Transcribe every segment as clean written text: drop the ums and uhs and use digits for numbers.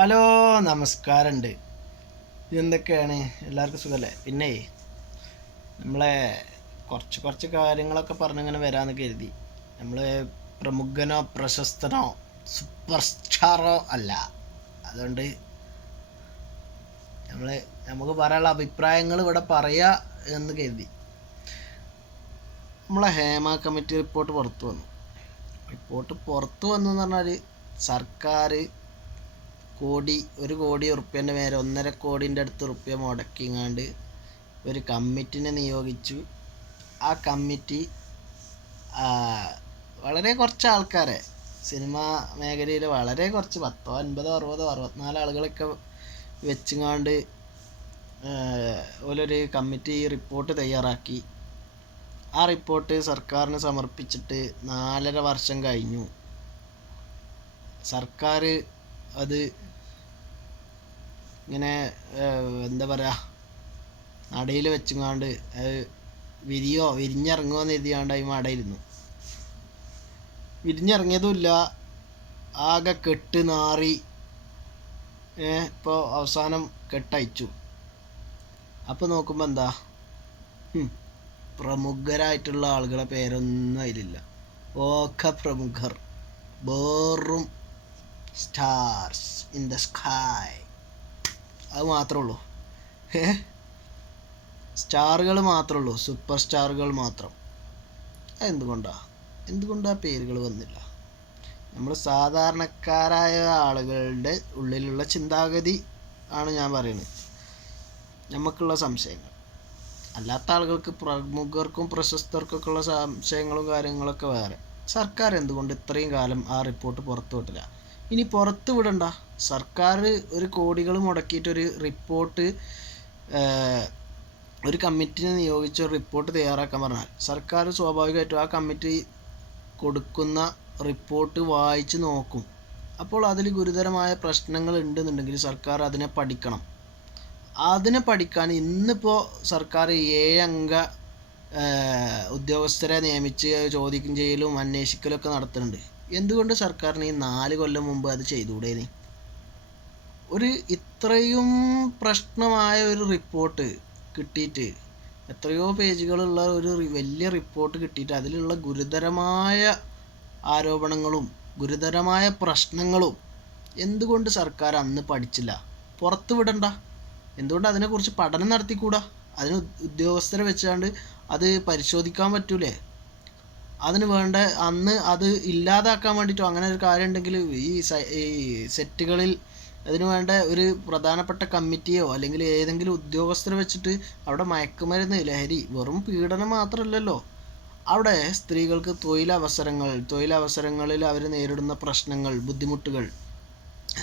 Hello, നമസ്കാരമുണ്ട്. ഇതെന്തൊക്കെയാണ്? എല്ലാവർക്കും സുഖമല്ലേ? പിന്നെ നമ്മളെ കുറച്ച് കാര്യങ്ങളൊക്കെ പറഞ്ഞിങ്ങനെ വരാമെന്ന് കരുതി. നമ്മൾ പ്രമുഖനോ പ്രശസ്തനോ സൂപ്പർ സ്റ്റാറോ അല്ല. അതുകൊണ്ട് നമുക്ക് പറയാനുള്ള അഭിപ്രായങ്ങൾ ഇവിടെ പറയുക എന്ന് കരുതി. നമ്മളെ ഹേമ കമ്മിറ്റി റിപ്പോർട്ട് പുറത്തു വന്നു എന്ന് പറഞ്ഞാൽ സർക്കാർ ഒരു കോടി ഉറുപ്പ്യൻ്റെ മേലെ 1.5 കോടിൻ്റെ അടുത്ത് ഉറുപ്പ്യ മുടക്കിങ്ങാണ്ട് ഒരു കമ്മിറ്റിനെ നിയോഗിച്ചു. ആ കമ്മിറ്റി വളരെ കുറച്ച് ആൾക്കാരെ, സിനിമാ മേഖലയിൽ വളരെ കുറച്ച് 10, 50, 60, 64 ആളുകളൊക്കെ വെച്ചുങ്ങാണ്ട് ഓലൊരു കമ്മിറ്റി റിപ്പോർട്ട് തയ്യാറാക്കി. ആ റിപ്പോർട്ട് സർക്കാരിന് സമർപ്പിച്ചിട്ട് 4.5 വർഷം കഴിഞ്ഞു. സർക്കാർ അത് ഇങ്ങനെ എന്താ പറയുക, നടയിൽ വെച്ചുങ്ങാണ്ട് വിരിഞ്ഞിറങ്ങുമോ എന്ന് എഴുതിയാണ്ട് അതിന് അടയിരുന്നു. വിരിഞ്ഞിറങ്ങിയതുമില്ല, ആകെ കെട്ട് നാറി. ഇപ്പോൾ അവസാനം കെട്ടയച്ചു. അപ്പോൾ നോക്കുമ്പോൾ എന്താ, പ്രമുഖരായിട്ടുള്ള ആളുകളെ പേരൊന്നും അതിലില്ല. ഒക്കെ പ്രമുഖർ, വെറും സ്റ്റാർസ് ഇൻ ദ സ്കൈ. അത് മാത്രമേ ഉള്ളൂ. സ്റ്റാറുകൾ മാത്രമേ ഉള്ളൂ, സൂപ്പർ സ്റ്റാറുകൾ മാത്രം. എന്തുകൊണ്ടാ പേരുകൾ വന്നില്ല? നമ്മൾ സാധാരണക്കാരായ ആളുകളുടെ ഉള്ളിലുള്ള ചിന്താഗതി ആണ് ഞാൻ പറയുന്നത്, നമുക്കുള്ള സംശയങ്ങൾ. അല്ലാത്ത ആളുകൾക്ക്, പ്രമുഖർക്കും പ്രശസ്തർക്കൊക്കെ ഉള്ള സംശയങ്ങളും കാര്യങ്ങളൊക്കെ വേറെ. സർക്കാർ എന്തുകൊണ്ട് ഇത്രയും കാലം ആ റിപ്പോർട്ട് പുറത്തു വിട്ടില്ല? ഇനി പുറത്തു വിടണ്ട. സർക്കാർ ഒരു കോടികൾ മുടക്കിയിട്ടൊരു റിപ്പോർട്ട്, ഒരു കമ്മിറ്റിനെ നിയോഗിച്ച് ഒരു റിപ്പോർട്ട് തയ്യാറാക്കാൻ പറഞ്ഞാൽ സർക്കാർ സ്വാഭാവികമായിട്ടും ആ കമ്മിറ്റി കൊടുക്കുന്ന റിപ്പോർട്ട് വായിച്ച് നോക്കും. അപ്പോൾ അതിൽ ഗുരുതരമായ പ്രശ്നങ്ങൾ ഉണ്ടെന്നുണ്ടെങ്കിൽ സർക്കാർ അതിനെ പഠിക്കണം. അതിനെ പഠിക്കാൻ ഇന്നിപ്പോൾ സർക്കാർ 7 അംഗ ഉദ്യോഗസ്ഥരെ നിയമിച്ച് ചോദ്യം ചെയ്യലും അന്വേഷിക്കലൊക്കെ നടത്തുന്നുണ്ട്. എന്തുകൊണ്ട് സർക്കാരിന് ഈ 4 കൊല്ലം മുമ്പ് അത് ചെയ്തുകൂടേനി? ഇത്രയും പ്രശ്നമായ ഒരു റിപ്പോർട്ട് കിട്ടിയിട്ട്, എത്രയോ പേജുകളുള്ള ഒരു വലിയ റിപ്പോർട്ട് കിട്ടിയിട്ട് അതിലുള്ള ഗുരുതരമായ ആരോപണങ്ങളും ഗുരുതരമായ പ്രശ്നങ്ങളും എന്തുകൊണ്ട് സർക്കാർ അന്ന് പഠിച്ചില്ല? പുറത്തു വിടണ്ട. എന്തുകൊണ്ട് അതിനെക്കുറിച്ച് പഠനം നടത്തിക്കൂടാ? അതിന് ഉദ്യോഗസ്ഥരെ വെച്ചാണ്ട് അത് പരിശോധിക്കാൻ പറ്റൂലേ? അതിന് വേണ്ട അന്ന് അത് ഇല്ലാതാക്കാൻ വേണ്ടിയിട്ടോ അങ്ങനെ ഒരു കാര്യം ഉണ്ടെങ്കിൽ ഈ സെറ്റുകളിൽ അതിന് വേണ്ട ഒരു പ്രധാനപ്പെട്ട കമ്മിറ്റിയോ അല്ലെങ്കിൽ ഏതെങ്കിലും ഉദ്യോഗസ്ഥരെ വെച്ചിട്ട് അവിടെ മയക്കുമരുന്ന്, ലഹരി, വെറും പീഡനം മാത്രമല്ലല്ലോ, അവിടെ സ്ത്രീകൾക്ക് തൊഴിലവസരങ്ങളിൽ അവർ നേരിടുന്ന പ്രശ്നങ്ങൾ, ബുദ്ധിമുട്ടുകൾ.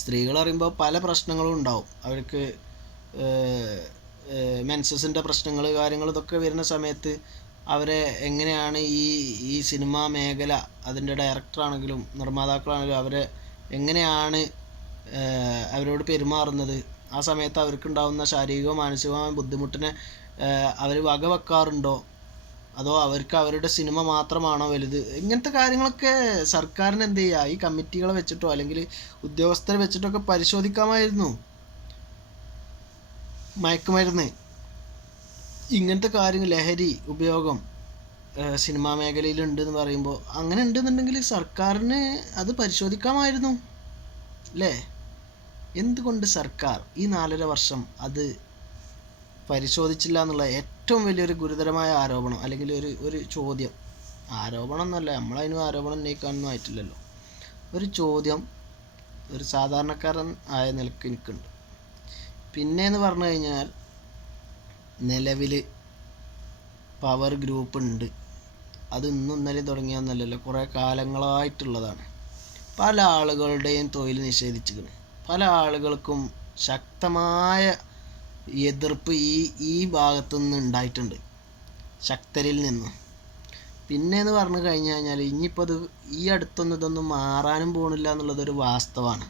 സ്ത്രീകൾ പറയുമ്പോൾ പല പ്രശ്നങ്ങളും ഉണ്ടാവും. അവർക്ക് മെൻസസിൻ്റെ പ്രശ്നങ്ങൾ, കാര്യങ്ങൾ, ഇതൊക്കെ വരുന്ന സമയത്ത് അവരെ എങ്ങനെയാണ് ഈ സിനിമാ മേഖല, അതിൻ്റെ ഡയറക്ടറാണെങ്കിലും നിർമ്മാതാക്കളാണെങ്കിലും അവരെ എങ്ങനെയാണ് അവരോട് പെരുമാറുന്നത്? ആ സമയത്ത് അവർക്കുണ്ടാകുന്ന ശാരീരികവും മാനസികവുമായ ബുദ്ധിമുട്ടിനെ അവർ വകവെക്കാറുണ്ടോ? അതോ അവർക്ക് അവരുടെ സിനിമ മാത്രമാണോ വലുത്? ഇങ്ങനത്തെ കാര്യങ്ങളൊക്കെ സർക്കാരിന് എന്ത് ചെയ്യുക, ഈ കമ്മിറ്റികളെ വെച്ചിട്ടോ അല്ലെങ്കിൽ ഉദ്യോഗസ്ഥരെ വെച്ചിട്ടോ ഒക്കെ പരിശോധിക്കാമായിരുന്നു. മയക്കുമരുന്ന്, ഇങ്ങനത്തെ കാര്യങ്ങൾ, ലഹരി ഉപയോഗം സിനിമാ മേഖലയിലുണ്ടെന്ന് പറയുമ്പോൾ, അങ്ങനെ ഉണ്ടെന്നുണ്ടെങ്കിൽ സർക്കാരിന് അത് പരിശോധിക്കാമായിരുന്നു അല്ലേ? എന്തുകൊണ്ട് സർക്കാർ ഈ 4.5 വർഷം അത് പരിശോധിച്ചില്ല എന്നുള്ള ഏറ്റവും വലിയൊരു ഗുരുതരമായ ആരോപണം, അല്ലെങ്കിൽ ഒരു ചോദ്യം. ആരോപണം എന്നല്ല, നമ്മളതിനും ആരോപണം ഉന്നയിക്കാനൊന്നും ആയിട്ടില്ലല്ലോ. ഒരു ചോദ്യം ഒരു സാധാരണക്കാരൻ ആയ നിലക്ക് എനിക്കുണ്ട്. പിന്നെയെന്ന് പറഞ്ഞു കഴിഞ്ഞാൽ, നിലവിൽ പവർ ഗ്രൂപ്പ് ഉണ്ട്. അത് ഇന്നും ഇന്നലെയും തുടങ്ങിയൊന്നല്ലല്ലോ, കുറേ കാലങ്ങളായിട്ടുള്ളതാണ്. പല ആളുകളുടെയും തൊഴിൽ നിഷേധിച്ചിരിക്കുന്നു. പല ആളുകൾക്കും ശക്തമായ എതിർപ്പ് ഈ ഭാഗത്തു നിന്ന് ഉണ്ടായിട്ടുണ്ട്, ശക്തരിൽ നിന്ന്. പിന്നെയെന്ന് പറഞ്ഞു കഴിഞ്ഞാൽ ഇനിയിപ്പോൾ ഈ അടുത്തൊന്നും ഇതൊന്നും മാറാനും പോകണില്ല എന്നുള്ളതൊരു വാസ്തവമാണ്.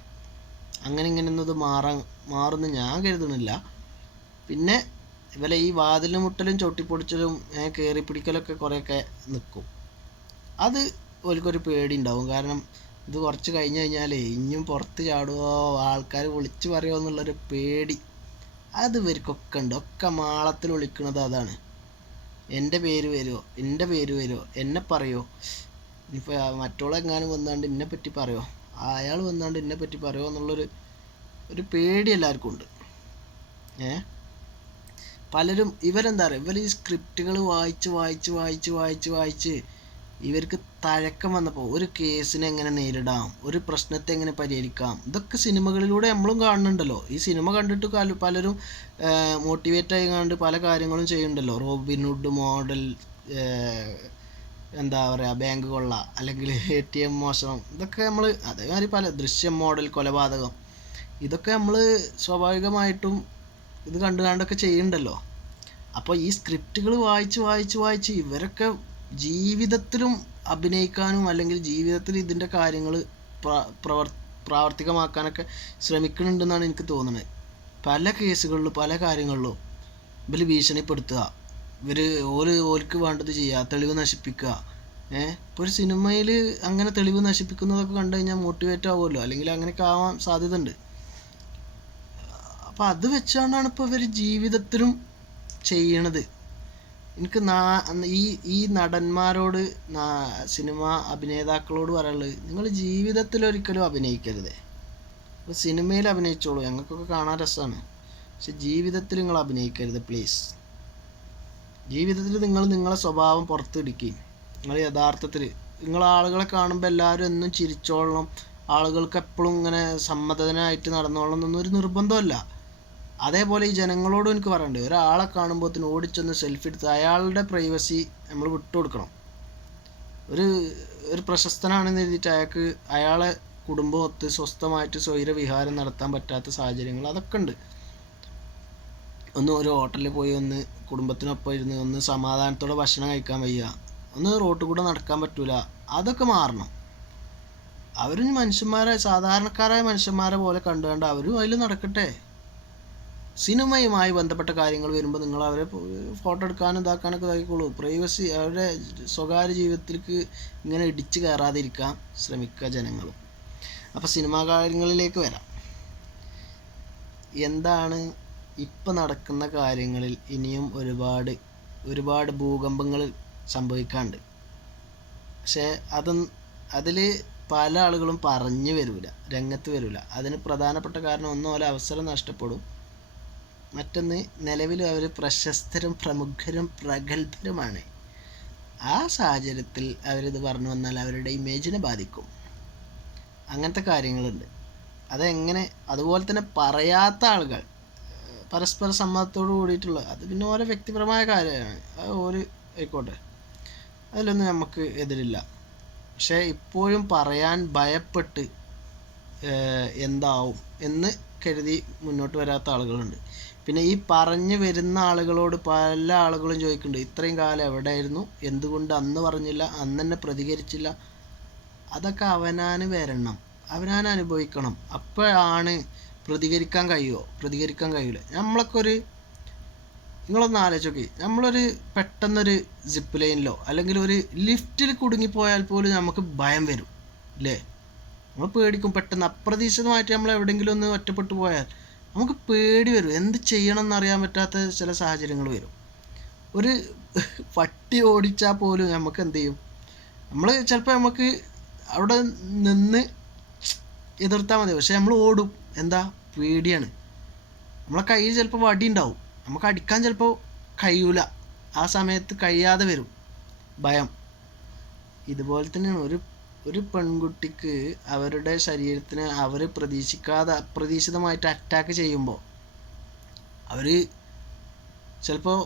ഇങ്ങനെയൊന്നും ഇത് മാറുമെന്ന് ഞാൻ കരുതുന്നില്ല. പിന്നെ ഇവരെ ഈ വാതിൽ മുട്ടലും ചവിട്ടിപ്പൊടിച്ചലും കയറി പിടിക്കലൊക്കെ കുറേയൊക്കെ നിൽക്കും. അത് ഓൽക്കൊരു പേടി ഉണ്ടാവും. കാരണം ഇത് കുറച്ച് കഴിഞ്ഞ് കഴിഞ്ഞാലേ ഇനിയും പുറത്ത് ചാടുമോ, ആൾക്കാർ വിളിച്ചു പറയുമോ എന്നുള്ളൊരു പേടി അത് ഇവർക്കൊക്കെ ഉണ്ട്. ഒക്കെ മാളത്തിൽ വിളിക്കുന്നത് അതാണ്. എൻ്റെ പേര് വരുമോ, എന്നെ പറയുമോ, ഇനിയിപ്പോൾ മറ്റോളെങ്ങാനും വന്നാണ്ട് എന്നെ പറ്റി പറയുമോ, അയാൾ വന്നാണ്ട് എന്നെ പറ്റി പറയുമോ എന്നുള്ളൊരു പേടി എല്ലാവർക്കും ഉണ്ട്. പലരും ഇവരെന്താ പറയുക, ഇവർ ഈ സ്ക്രിപ്റ്റുകൾ വായിച്ച് ഇവർക്ക് തഴക്കം വന്നപ്പോൾ ഒരു കേസിനെ എങ്ങനെ നേരിടാം, ഒരു പ്രശ്നത്തെ എങ്ങനെ പരിഹരിക്കാം, ഇതൊക്കെ സിനിമകളിലൂടെ നമ്മളും കാണുന്നുണ്ടല്ലോ. ഈ സിനിമ കണ്ടിട്ട് പലരും മോട്ടിവേറ്റ് ആയിക്കാണ്ട് പല കാര്യങ്ങളും ചെയ്യുന്നുണ്ടല്ലോ. റോബിൻഹുഡ് മോഡൽ, എന്താ പറയുക, ബാങ്ക് കൊള്ള, അല്ലെങ്കിൽ ATM മോഷണം, ഇതൊക്കെ നമ്മൾ അതേമാതിരി പല ദൃശ്യം മോഡൽ കൊലപാതകം, ഇതൊക്കെ നമ്മൾ സ്വാഭാവികമായിട്ടും ഇത് കണ്ടുകൊണ്ടൊക്കെ ചെയ്യുന്നുണ്ടല്ലോ. അപ്പോൾ ഈ സ്ക്രിപ്റ്റുകൾ വായിച്ച് ഇവരൊക്കെ ജീവിതത്തിലും അഭിനയിക്കാനും അല്ലെങ്കിൽ ജീവിതത്തിൽ ഇതിൻ്റെ കാര്യങ്ങൾ പ്രാവർത്തികമാക്കാനൊക്കെ ശ്രമിക്കുന്നുണ്ടെന്നാണ് എനിക്ക് തോന്നുന്നത്. പല കേസുകളിലും പല കാര്യങ്ങളിലും ഇവർ ഭീഷണിപ്പെടുത്തുക, ഓർക്ക് വേണ്ടത് ചെയ്യുക, തെളിവ് നശിപ്പിക്കുക. ഇപ്പോൾ ഒരു സിനിമയിൽ അങ്ങനെ തെളിവ് നശിപ്പിക്കുന്നതൊക്കെ കണ്ടു കഴിഞ്ഞാൽ മോട്ടിവേറ്റ് ആവുമല്ലോ, അല്ലെങ്കിൽ അങ്ങനെയൊക്കെ ആവാൻ സാധ്യത ഉണ്ട്. അപ്പോൾ അത് വെച്ചാണ് ഇപ്പോൾ ഇവർ ജീവിതത്തിലും ചെയ്യണത്. എനിക്ക് ഈ നടന്മാരോട്, സിനിമ അഭിനേതാക്കളോട് പറയാനുള്ളത്, നിങ്ങൾ ജീവിതത്തിൽ ഒരിക്കലും അഭിനയിക്കരുത്. ഇപ്പോൾ സിനിമയിൽ അഭിനയിച്ചോളൂ, ഞങ്ങൾക്കൊക്കെ കാണാൻ രസമാണ്, പക്ഷെ ജീവിതത്തിൽ നിങ്ങൾ അഭിനയിക്കരുത് പ്ലീസ്. ജീവിതത്തിൽ നിങ്ങളെ സ്വഭാവം പുറത്തിടിക്കുക. നിങ്ങൾ യഥാർത്ഥത്തിൽ നിങ്ങൾ ആളുകളെ കാണുമ്പോൾ എല്ലാവരും എന്നും ചിരിച്ചോളണം, ആളുകൾക്ക് എപ്പോഴും ഇങ്ങനെ സമ്മതനായിട്ട് നടന്നോളണം എന്നൊന്നും ഒരു നിർബന്ധമല്ല. അതേപോലെ ഈ ജനങ്ങളോടും എനിക്ക് പറയണ്ടേ, ഒരാളെ കാണുമ്പോഴത്തേന് ഓടിച്ചൊന്ന് സെൽഫി എടുത്ത് അയാളുടെ പ്രൈവസി നമ്മൾ വിട്ടുകൊടുക്കണം. ഒരു പ്രശസ്തനാണെന്ന് എഴുതിയിട്ട് അയാളെ കുടുംബമൊത്ത് സ്വസ്ഥമായിട്ട് സ്വൈരവിഹാരം നടത്താൻ പറ്റാത്ത സാഹചര്യങ്ങൾ അതൊക്കെ ഉണ്ട്. ഒരു ഹോട്ടലിൽ പോയി ഒന്ന് കുടുംബത്തിനൊപ്പം ഇരുന്ന് ഒന്ന് സമാധാനത്തോടെ ഭക്ഷണം കഴിക്കാൻ വയ്യ, ഒന്ന് റോട്ടിൽ കൂടെ നടക്കാൻ പറ്റൂല, അതൊക്കെ മാറണം. അവരും സാധാരണക്കാരായ മനുഷ്യന്മാരെ പോലെ കണ്ടുകൊണ്ട് അവരും അതിൽ നടക്കട്ടെ. സിനിമയുമായി ബന്ധപ്പെട്ട കാര്യങ്ങൾ വരുമ്പോൾ നിങ്ങൾ അവരെ ഫോട്ടോ എടുക്കാനും ഇതാക്കാനൊക്കെ ഇതാക്കിക്കോളൂ. പ്രൈവസി, അവരുടെ സ്വകാര്യ ജീവിതത്തിലേക്ക് ഇങ്ങനെ ഇടിച്ചു കയറാതിരിക്കാൻ ശ്രമിക്കുക ജനങ്ങളും. അപ്പോൾ സിനിമാ കാര്യങ്ങളിലേക്ക് വരാം. എന്താണ് ഇപ്പം നടക്കുന്ന കാര്യങ്ങളിൽ ഇനിയും ഒരുപാട് ഭൂകമ്പങ്ങൾ സംഭവിക്കാനുണ്ട്. പക്ഷേ അതിൽ പല ആളുകളും പറഞ്ഞു വരില്ല, രംഗത്ത് വരില്ല. അതിന് പ്രധാനപ്പെട്ട കാരണം ഒന്ന്, പോലെ അവസരം നഷ്ടപ്പെടും, മറ്റൊന്ന് നിലവിൽ അവർ പ്രശസ്തരും പ്രമുഖരും പ്രഗത്ഭരുമാണ്. ആ സാഹചര്യത്തിൽ അവരിത് പറഞ്ഞു വന്നാൽ അവരുടെ ഇമേജിനെ ബാധിക്കും. അങ്ങനത്തെ കാര്യങ്ങളുണ്ട്. അതുപോലെ തന്നെ പറയാത്ത ആളുകൾ പരസ്പര സമ്മതത്തോട് കൂടിയിട്ടുള്ള, അത് പിന്നെ ഓരോ വ്യക്തിപരമായ കാര്യമാണ്, അത് ആയിക്കോട്ടെ, അതിലൊന്നും നമുക്ക് എതിരില്ല. പക്ഷേ ഇപ്പോഴും പറയാൻ ഭയപ്പെട്ട് എന്താവും എന്ന് കരുതി മുന്നോട്ട് വരാത്ത ആളുകളുണ്ട്. പിന്നെ ഈ പറഞ്ഞു വരുന്ന ആളുകളോട് പല ആളുകളും ചോദിക്കുന്നുണ്ട്, ഇത്രയും കാലം എവിടെയായിരുന്നു, എന്തുകൊണ്ട് അന്ന് പറഞ്ഞില്ല, അന്ന് തന്നെ പ്രതികരിച്ചില്ല. അതൊക്കെ അവനാന് വരണം, അവനാൻ അനുഭവിക്കണം. അപ്പോഴാണ് പ്രതികരിക്കാൻ കഴിയില്ല. നിങ്ങളൊന്ന് ആലോചിച്ച് നോക്കി, നമ്മളൊരു പെട്ടെന്നൊരു സിപ്പ് ലൈനിലോ അല്ലെങ്കിൽ ഒരു ലിഫ്റ്റിൽ കുടുങ്ങിപ്പോയാൽ പോലും നമുക്ക് ഭയം വരും അല്ലേ? നമ്മൾ പേടിക്കും. പെട്ടെന്ന് അപ്രതീക്ഷിതമായിട്ട് നമ്മൾ എവിടെയെങ്കിലും ഒന്ന് ഒറ്റപ്പെട്ടു പോയാൽ നമുക്ക് പേടി വരും. എന്ത് ചെയ്യണം എന്നറിയാൻ പറ്റാത്ത ചില സാഹചര്യങ്ങൾ വരും. ഒരു പട്ടി ഓടിച്ചാൽ പോലും നമുക്ക് എന്ത് ചെയ്യും, ചിലപ്പോൾ നമുക്ക് അവിടെ നിന്ന് എതിർത്താൽ മതി, പക്ഷെ നമ്മൾ ഓടും. എന്താ? പേടിയാണ്. നമ്മളെ കയ്യിൽ ചിലപ്പോൾ വടി ഉണ്ടാവും, നമുക്ക് അടിക്കാൻ ചിലപ്പോൾ കഴിയൂല, ആ സമയത്ത് കഴിയാതെ വരും ഭയം. ഇതുപോലെ തന്നെയാണ് ഒരു പെൺകുട്ടിക്ക് അവരുടെ ശരീരത്തിന് അവർ അപ്രതീക്ഷിതമായിട്ട് അറ്റാക്ക് ചെയ്യുമ്പോൾ അവർ ചിലപ്പോൾ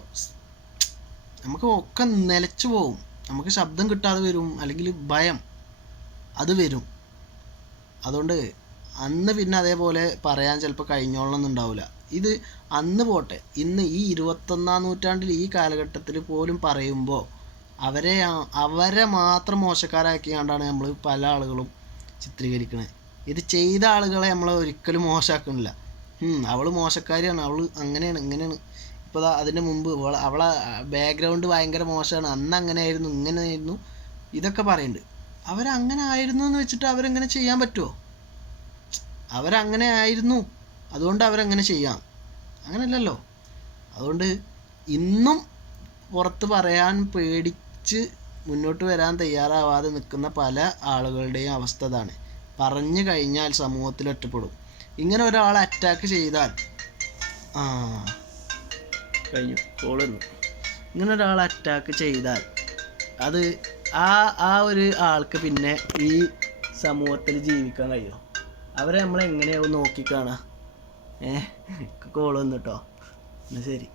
നമുക്ക് ഒക്കെ നിലച്ചു പോവും, നമുക്ക് ശബ്ദം കിട്ടാതെ വരും, അല്ലെങ്കിൽ ഭയം അത് വരും. അതുകൊണ്ട് അന്ന് പിന്നെ അതേപോലെ പറയാൻ ചിലപ്പോൾ കഴിഞ്ഞോളണമെന്നുണ്ടാവില്ല. ഇത് അന്ന് പോട്ടെ, ഇന്ന് ഈ 21-ാം നൂറ്റാണ്ടിൽ ഈ കാലഘട്ടത്തിൽ പോലും പറയുമ്പോൾ അവരെ മാത്രം മോശക്കാരാക്കിക്കൊണ്ടാണ് നമ്മൾ പല ആളുകളും ചിത്രീകരിക്കുന്നത്. ഇത് ചെയ്ത ആളുകളെ നമ്മൾ ഒരിക്കലും മോശമാക്കുന്നില്ല. അവൾ മോശക്കാരിയാണ്, അവൾ അങ്ങനെയാണ് ഇങ്ങനെയാണ്. ഇപ്പോൾ അതിന് മുമ്പ് അവളെ ബാക്ക്ഗ്രൗണ്ട് ഭയങ്കര മോശമാണ്, അന്ന് അങ്ങനെയായിരുന്നു ഇങ്ങനെയായിരുന്നു, ഇതൊക്കെ പറയുന്നുണ്ട്. അവരങ്ങനെ ആയിരുന്നു എന്ന് വെച്ചിട്ട് അവരെങ്ങനെ ചെയ്യാൻ പറ്റുമോ? അവരങ്ങനെ ആയിരുന്നു, അതുകൊണ്ട് അവരങ്ങനെ ചെയ്യാം, അങ്ങനെയല്ലല്ലോ. അതുകൊണ്ട് ഇന്നും പുറത്ത് പറയാൻ പേടിച്ച് മുന്നോട്ട് വരാൻ തയ്യാറാവാതെ നിൽക്കുന്ന പല ആളുകളുടെയും അവസ്ഥ അതാണ്. പറഞ്ഞു കഴിഞ്ഞാൽ സമൂഹത്തിൽ ഒറ്റപ്പെടും. ഇങ്ങനെ ഒരാൾ അറ്റാക്ക് ചെയ്താൽ കഴിഞ്ഞു കോളുന്നു. ഇങ്ങനെ ഒരാൾ അറ്റാക്ക് ചെയ്താൽ അത് ആ ഒരു ആൾക്ക് പിന്നെ ഈ സമൂഹത്തിൽ ജീവിക്കാൻ കഴിയും. അവരെ നമ്മളെങ്ങനെയാവും നോക്കിക്കാണുക? കോള് വന്നു കേട്ടോ. എന്നാൽ ശരി.